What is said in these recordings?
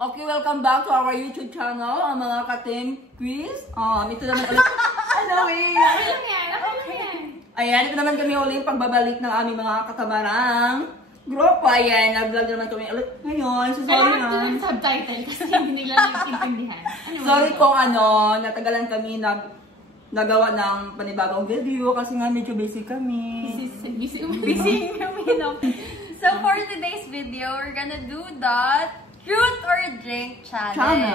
Okay, welcome back to our YouTube channel, ang mga ka-team quiz. Ito naman ulit. Ano eh? Ayan, ito naman kami ulit pagbabalik ng aming mga katamarang grupo. Ayan, nag-vlog naman kami ulit ngayon. So, sorry na. Kailangan ko subtitle kasi hindi nila nagkikintindihan. Sorry kung natagalan kami nagawa ng panibagong video kasi nga medyo busy kami. Busy kami. So, for today's video, we're gonna do that Truth or Drink challenge.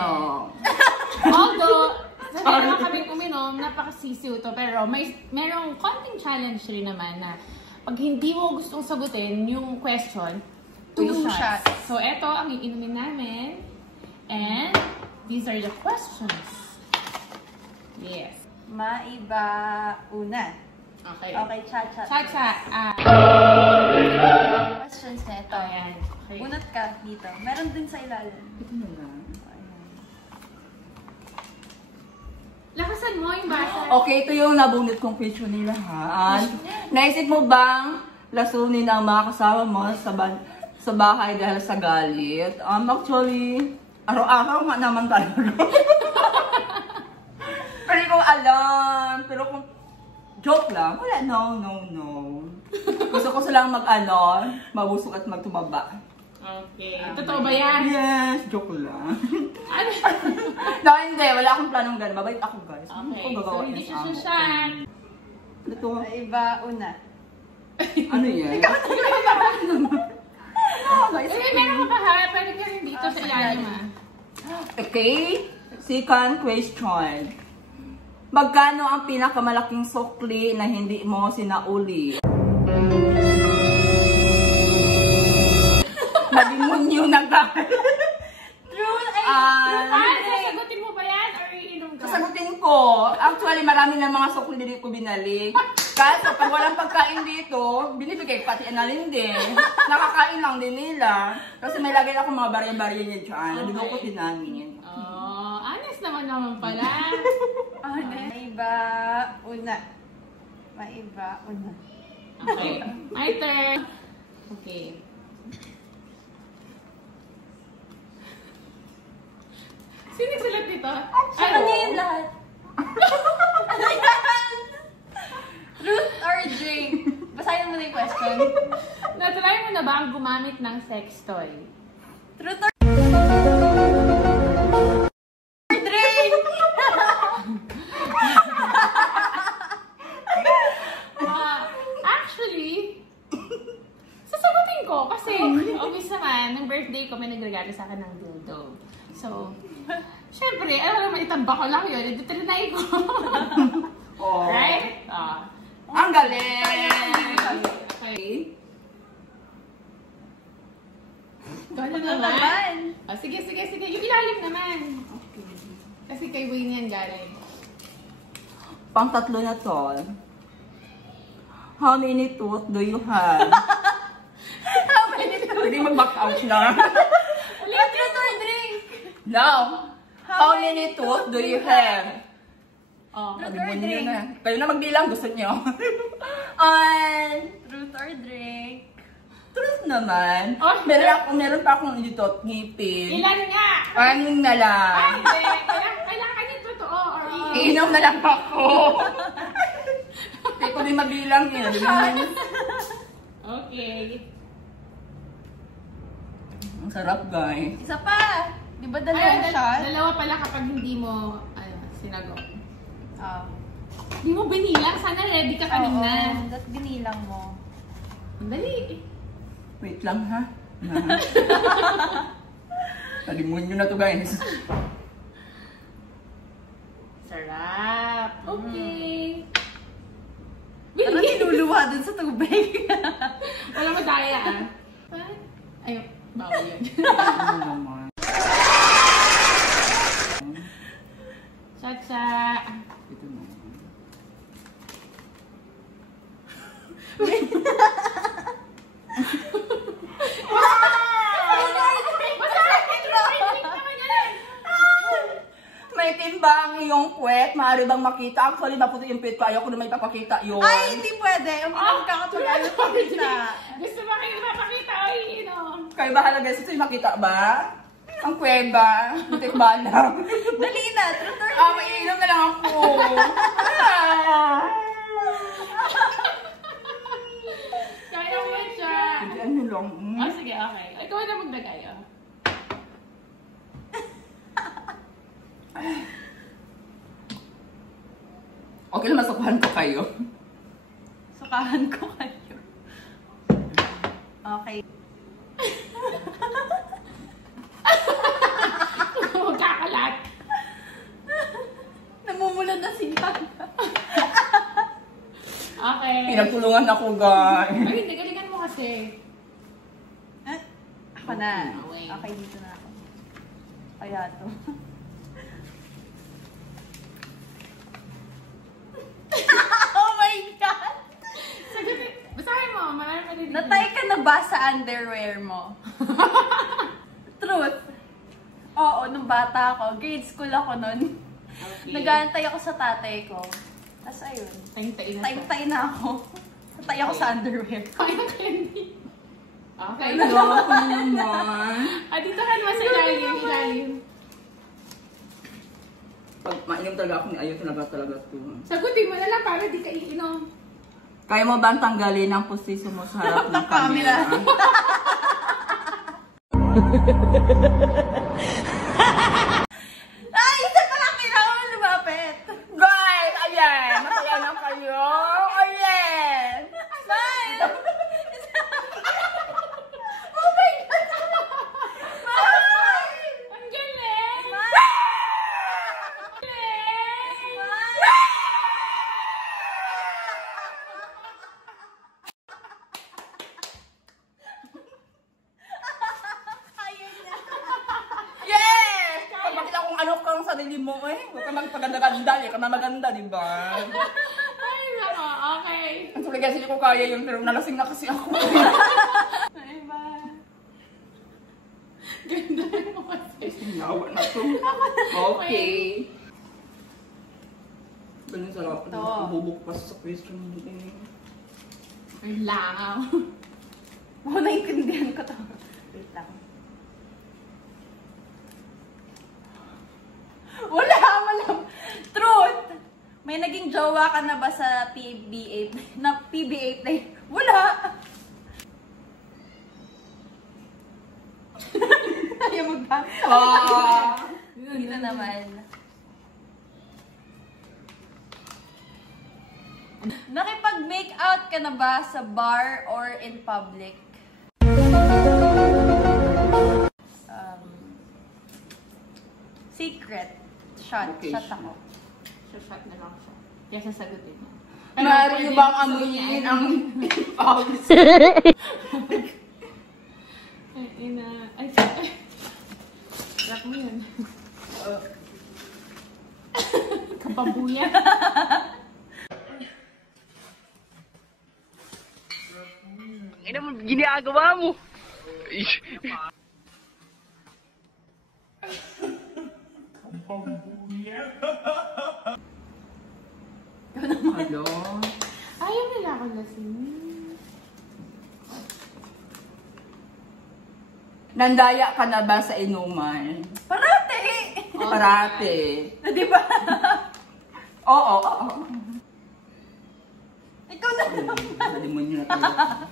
Although, sabi naman kami uminom, napakasisiw to. Pero merong konting challenge rin naman na pag hindi mo gustong sagutin yung question, 2 shots. So, eto ang iinumin namin. And these are the questions. Yes. Maiba una. Okay. Okay, cha-cha. Cha-cha. Questions na ito. Ayan. Okay. Bunot ka dito. Meron din sa ilalim. Ito na lang. Lakasan mo yung basa. Okay, ito yung nabunot kong question nila ha. Naisip mo bang lasunin ang mga kasama mo sa bahay dahil sa galit? Actually, araw-araw nga naman talaga. Pero kung alam, pero kung joke lang, wala, no. Gusto ko silang mabusok at magtumaba. Okay. Totoo ba yan? Yes, joke lang. Ano? No, hindi. Wala akong planong gano'n. Mabait ako, guys. Okay. So, hindi siya shot. Ito. Maiba una. Ano yan? Meron ka pa ha? Pwede ka rin dito sa ilalim ha? Okay. Second question. Magkano ang pinakamalaking sukli na hindi mo sinauli? Madimunyo na ka. Truth Sasagutin mo ba yan? Or iinom ka? Sasagutin ko. Actually, marami na mga sukli dito ko binalik. Kaso pag walang pagkain dito, binibigay pati analin din. Nakakain lang din nila. Kasi may lagay ako mga barya-barya niya dyan. Nabinukutin namin. Oh, honest naman pala. Maiba una. Maiba una. Okay. My turn. Okay. Sino sulat dito? Ano yun lahat? Ano yan? Truth or drink? Basahin mo na yung question. Natry mo na ba ang gumamit ng sex toy? Truth or drink? Actually, sasagutin ko kasi obvious naman, ng birthday ko may nagregalo sa akin ng dildo. So, syempre, alam mo, itamba ko lang yun. Ito trinay ko. Oh. Right? Ang galing! Okay. Gano'n Ano naman. naman? Sige. Yung ilalim naman. Kasi kay Wayne yan galing. Pang-tatlo na to. How many tooth do you have? How many truth? Pwede mag-back out na. Truth or drink? Now, how many tooth do you have? Oh. Truth or drink? Kayo na magbilang, gusto nyo. Truth or drink? Truth naman. Oh, Meron pa akong dito, ngipin. Ilan nga? Aning na lang. Hindi. Kailangan yung totoo or Iinom na lang ako. Hindi ko din mabilang yun. Okay. Ang sarap, guys. Isa pa! Di ba dalawang shot? Dalawa pala kapag hindi mo sinagot. Hindi mo binilang. Sana ready ka kanina. Oo, that's binilang mo. Ang dali. Wait lang, ha? Nalimuin nyo na to, guys. Sarap. Okay. Parang niluluwa dun sa tubig. Wala madaya Ayun. Bawal yun. Ano naman? Cha-cha. Ito na. May timbang iyong puwet, maaari bang makita? Actually, maputi yung puwet ko. Ayaw ko na may papakita yun. Ay, hindi pwede. Ang pinagkakatuloy ano pa rin na. Gusto ba kayo mapakita o iinom? Kayo bahala guys, ito yung makita ba? Ang kuweba. Butik bala. Dali na, truth or Ah, mainom na lang ako. Kaya mo siya. Hindi, ano lang. Oh, sige, okay. Ikaw na maglagay, oh. Okay lang, masukuhan ko kayo. Sukahan ko kayo. Okay. Magkakalat. Namumulan na si Gaga. Okay. Pinagtulungan ako, guys. Ay, hindi, galingan mo kasi. Ako na. Okay. Okay, dito na ako. Kaya to. Oh my God! Sagutin. Basahin mo, marami pa din. Natay ka na ba sa underwear mo? Truth. Oo, nung bata ako, grade school ako nun. Okay. Nag-aantay ako sa tatay ko. Tapos ayun, Tayo-tayo na siya. time-tay na ako. Natay ako sa underwear. Kaya candy. Okay. Hello, ako na naman. Ah, dito ka naman sa ilalim. Pag mainom talaga ako, ayaw talaga ito. Sagutin mo na lang para di ka iinom. Kaya mo ba tanggalin ang posisyon mo sa harap ng camera? Ay, isa pa lang kailangan mo lumapit. Guys, ayan! Masaya na kayo! Ayan! Smile! Oh my God! Smile! Ang galing! Smile! Ayaw niya. Yes! Pag makita kong ano kang sarili mo eh. Huwag ka magpaganda-ganda eh. Ka maganda, di ba? Ay, nako. Okay. Ang sulit kasi hindi ko kaya yun, pero nalasing na kasi ako. Ay ba? Ganda mo kasi. Nawa na to. Okay. Ganun sarap. Ito. Bubukpas sa question mo eh. Ang langaw. Oo, naiintindihan ko to. Wait lang. Wala! Truth! May naging jowa ka na ba sa PBA? Na PBA play? Wala! Ayaw magdami. Ah! Dito naman. Nakipag-make out ka na ba sa bar or in public? Secret. Shot. Okay, Shot shot. ako. Shot na lang siya. Kaya sasagutin mo. Meron niyo bang amuyin ang house? Ay, ina. Ay, rap mo yun. Kapabuya. Ano mo ginagawa mo? Hello? Ayaw nila ako lasing. Nandaya ka na ba sa inuman? Parati! Parate. Di ba? Oo. Ikaw na lang. Nalimunin na talaga.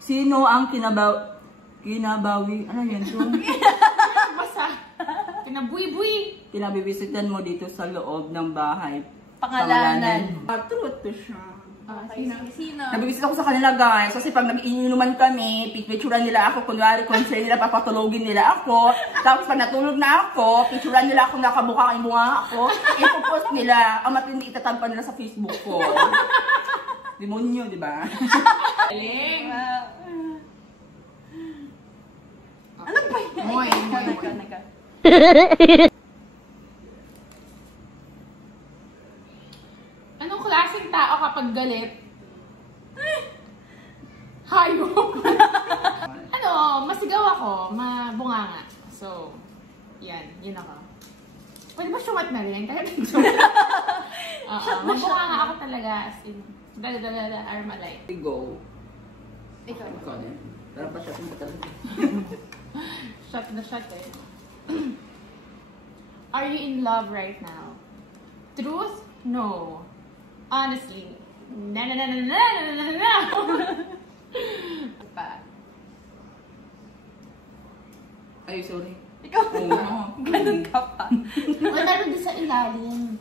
Sino ang kinabawi? Ano yan? Basa. Kinabuy-buy. Kinabibisitan mo dito sa loob ng bahay. Pangalanan. Truth to siya. Sino? Sino? Nabibisit ako sa kanila guys. Kasi pag nag-iinuman kami, picturean nila ako. Kunwari, concern nila, papatulogin nila ako. Tapos pag natulog na ako, picturean nila ako nakabuka ang bunga ako. Ipopost nila. Ang matindi itatagpan nila sa Facebook ko. Demonyo, di ba? Galing. Ano ba yan? Moy, moy, Ikaw, moy. ikaw. Anong klaseng tao kapag galit? Hayop. Ano, masigaw ako, mabunganga. So, yun ako. Pwede ba sumat na rin? Tayo din sumat. Oo, mabunganga ako talaga. As in, dala-dala Armalite. Go. Ikaw. Ikaw din. Tara pa siya kung talaga. Shot na shot eh. Are you in love right now? Truth? No. Honestly. Na na na na na na na na. Pa. Ay, sorry. Ikaw Oo. ganun ka pa. Wala rin doon sa ilalim.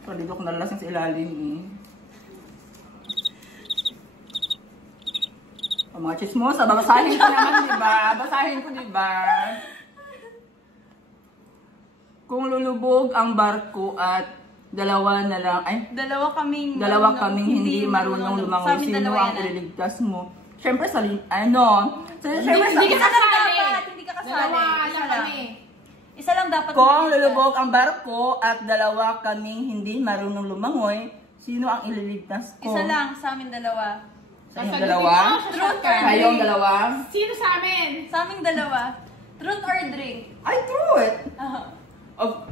Sorry, dito ko nalalasang sa ilalim eh. O, mga chismosa, babasahin ko naman, diba? Basahin ko, diba? Kung lulubog ang barko at dalawa na lang, ay, Dalawa kaming hindi marunong lumangoy. Sa amin Sino dalawa ang yan. ililigtas mo? Siyempre, ano? Siyempre, Hindi Isa ka lang kasali. dapat, hindi ka kasali. Dalawa Isa lang lang. kami. Isa lang dapat. kung lulubog ang barko at dalawa kaming hindi marunong lumangoy, sino ang ililigtas ko? Isa lang sa amin dalawa. Sa inyong Sasagutin dalawa? mo, shashot ka. Kayong dalawa? Sino sa amin? Sa aming dalawa. Truth or drink? Ay, truth!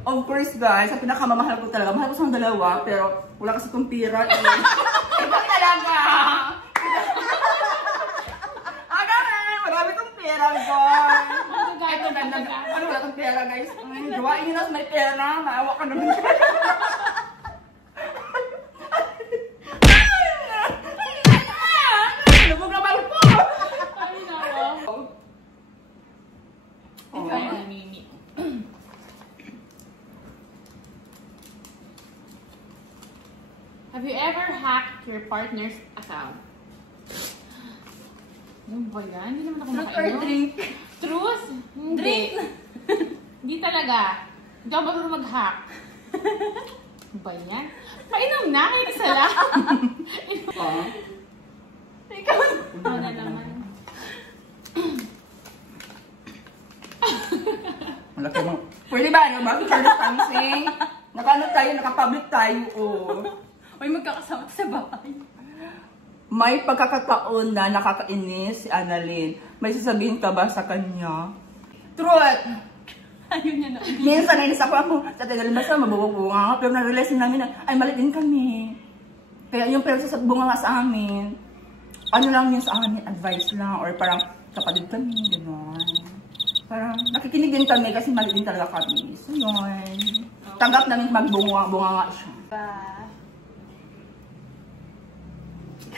Of course, guys, ang pinakamamahal ko talaga. Mahal ko sa dalawa, pero wala kasi itong pira. Ikaw talaga! Aga na! Marami itong pera, guys! Ito, ganda. Ano wala itong pera, guys? Gawain nyo na may pera. Maawa ka naman. Lubog na barko! Ay, nako. Oh. Ay, Mimi. Have you ever hacked your partner's account? Ano ba yan? Hindi naman ako Truth or makainom. drink? Truth? Hindi. Drink? Hindi talaga. Hindi ako marunong mag-hack. Ano ba yan? Painom na, kayo isa lang. Oh. Ikaw. Ano na naman? Malaki mo. Pwede ba? Ano ba? Charles Dancing? Naka-ano tayo? Naka-public tayo. Oh. Uy, magkakasama sa bahay. May pagkakataon na nakakainis si Annalyn. May sasabihin ka ba sa kanya? Truth! Ayaw niya na. Minsan nainis ako sa tagal basta mabubunga nga. Pero na-realize namin na, ay mali din kami. Kaya yung pero sa bunga nga sa amin, ano lang yun sa amin, advice lang. Or parang kapatid kami, gano'n. Parang nakikinig din kami kasi mali din talaga kami. So yun. Tanggap namin magbunga nga siya.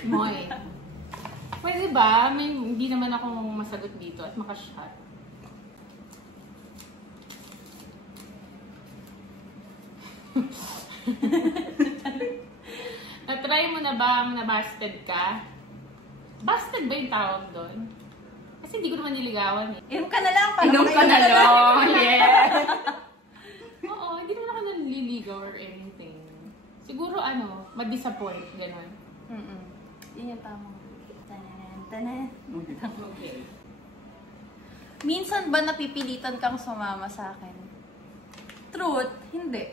Moy. Pwede ba? May, hindi naman ako masagot dito at makashot. Na-try mo na bang na-busted ka? Busted ba yung tawag doon? Kasi hindi ko naman niligawan eh. Inom ka na lang. para Inom ka na makainom lang. Yeah. Oo, hindi naman ako naliligaw or anything. Siguro ano, ma-disappoint, gano'n. Yun yung tama. Tanan, tanan. Okay. Minsan ba napipilitan kang sumama sa akin? Truth? Hindi.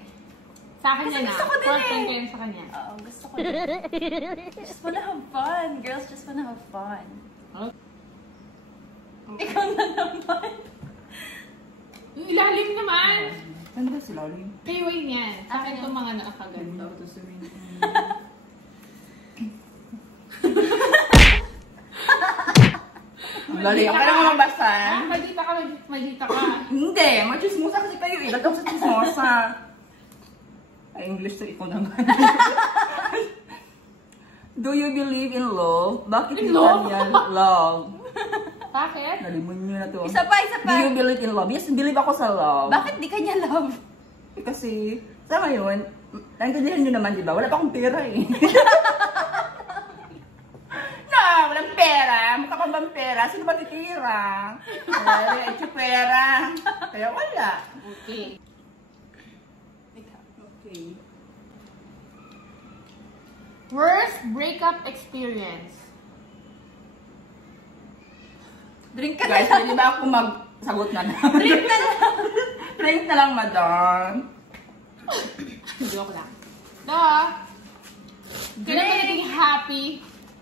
Sa akin Kasi yan gusto ko din First time eh. ko yun sa kanya. Oo, gusto ko din. Just wanna have fun. Girls just wanna have fun. Okay. Ikaw na naman. Yung ilalim naman! Ganda si Lolly. Kay Wayne yan. Sa akin itong mga nakakaganda. Lolly, ako lang mabasa. Magita ka, magita ka. Hindi, machismosa kasi kayo eh. Dagdag sa chismosa. Ay, English to ikaw naman. Do you believe in love? Bakit In hindi love? yan love? Bakit? Nalimon nyo na to. Isa pa, isa Do pa. you believe in love? Yes, believe ako sa love. Bakit di kanya love? Kasi, sa ngayon, naintindihan nyo naman, di ba? Wala pa akong pera eh. Na, walang pera. Mukha pang bang pera. Sino ba titira? Wala, pera. Kaya wala. Okay. Okay. Worst breakup experience. Drink ka na Guys, lang. pwede ba ako magsagot na lang? Drink na lang. Drink na lang, madam. Joke lang. Duh! Kailan ba naging happy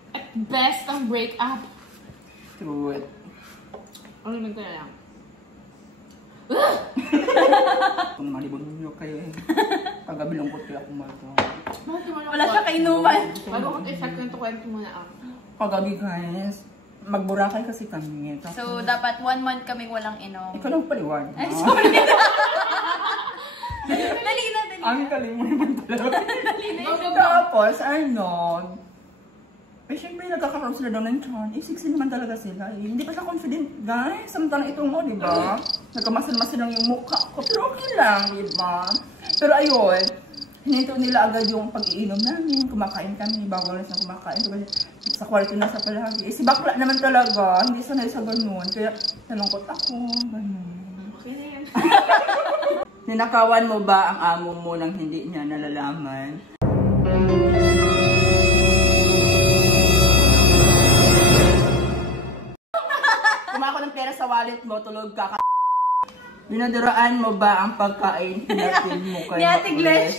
at best ang breakup? Truth. Ano naman ko na lang? Kung malibon nyo kayo eh. Kagabi lungkot kaya ako malito. Wala siya kainuman. Bago ko i-start kwento-kwento muna ako. Kagabi guys, Magburakay kasi kami. Tapos, So, dapat 1 month kaming walang inom. ikaw lang paliwan. Ay, sorry. Dali na. Ang galing mo naman talaga. Go. Tapos, siyempre nagkakaroon sila daw ng tiyan. Sexy naman talaga sila. Hindi pa siya confident, guys. Samantalang ito mo, di ba? Nagkamasin-masin lang yung mukha ko. Pero okay lang, di ba? Pero ayun, hininto nila agad yung pag-iinom namin. Kumakain kami, bawal na siya kumakain. Kasi sa kwarto na sa palagi. Si bakla naman talaga, hindi sanay sa ganun. Kaya nalungkot ako, ganun. Okay na yan. Ninakawan mo ba ang amo mo nang hindi niya nalalaman? Kuma ako ng pera sa wallet mo, tulog ka. Dinaduraan mo ba ang pagkain natin mo kay Ni Ate Glenn.